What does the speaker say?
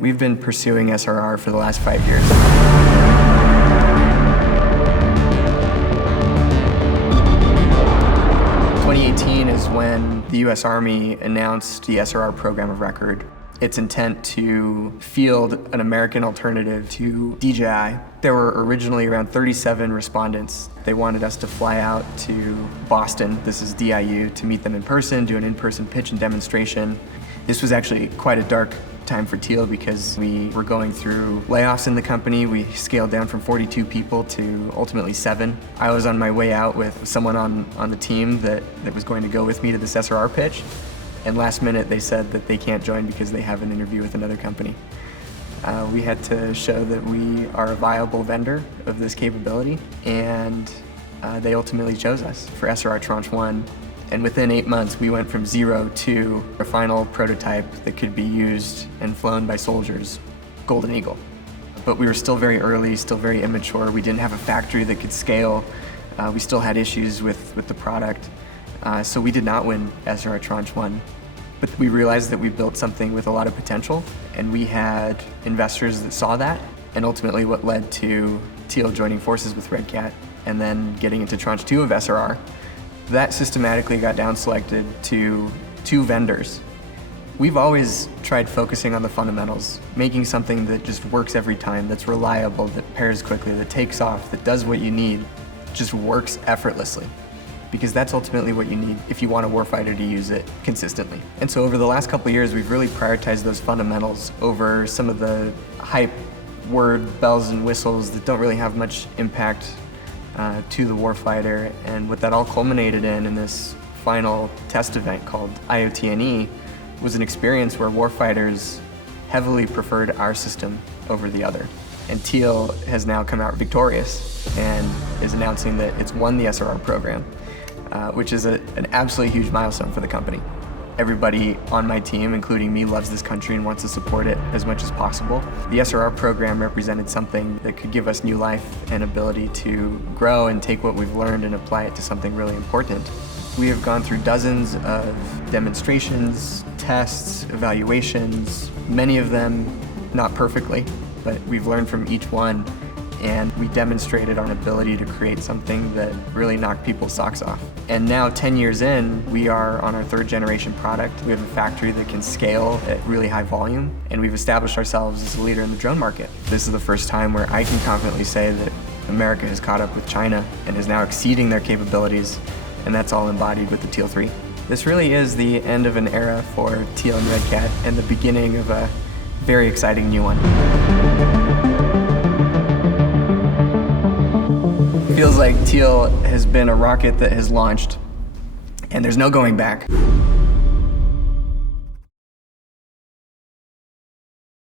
We've been pursuing SRR for the last 5 years. 2018 is when the US Army announced the SRR program of record. Its intent to field an American alternative to DJI. There were originally around 37 respondents. They wanted us to fly out to Boston, this is DIU, to meet them in person, do an in-person pitch and demonstration. This was actually quite a dark time for Teal because we were going through layoffs in the company. We scaled down from 42 people to ultimately 7. I was on my way out with someone on the team that was going to go with me to this SRR pitch. And last minute they said that they can't join because they have an interview with another company. We had to show that we are a viable vendor of this capability, and they ultimately chose us for SRR Tranche 1. And within 8 months, we went from 0 to a final prototype that could be used and flown by soldiers, Golden Eagle. But we were still very early, still very immature. We didn't have a factory that could scale. We still had issues with the product. So we did not win SRR Tranche 1. But we realized that we built something with a lot of potential, and we had investors that saw that, and ultimately what led to Teal joining forces with Red Cat and then getting into Tranche 2 of SRR. That systematically got down selected to 2 vendors. We've always tried focusing on the fundamentals, making something that just works every time, that's reliable, that pairs quickly, that takes off, that does what you need, just works effortlessly. Because that's ultimately what you need if you want a warfighter to use it consistently. And so over the last couple of years, we've really prioritized those fundamentals over some of the hype word bells and whistles that don't really have much impact to the warfighter. And what that all culminated in this final test event called IOT&E was an experience where warfighters heavily preferred our system over the other. And Teal has now come out victorious and is announcing that it's won the SRR program. Which is an absolutely huge milestone for the company. Everybody on my team, including me, loves this country and wants to support it as much as possible. The SRR program represented something that could give us new life and ability to grow and take what we've learned and apply it to something really important. We have gone through dozens of demonstrations, tests, evaluations, many of them not perfectly, but we've learned from each one. And we demonstrated our ability to create something that really knocked people's socks off. And now, 10 years in, we are on our 3rd generation product. We have a factory that can scale at really high volume, and we've established ourselves as a leader in the drone market. This is the first time where I can confidently say that America has caught up with China and is now exceeding their capabilities, and that's all embodied with the Teal 3. This really is the end of an era for Teal and Red Cat and the beginning of a very exciting new one. Feels like Teal has been a rocket that has launched, and there's no going back.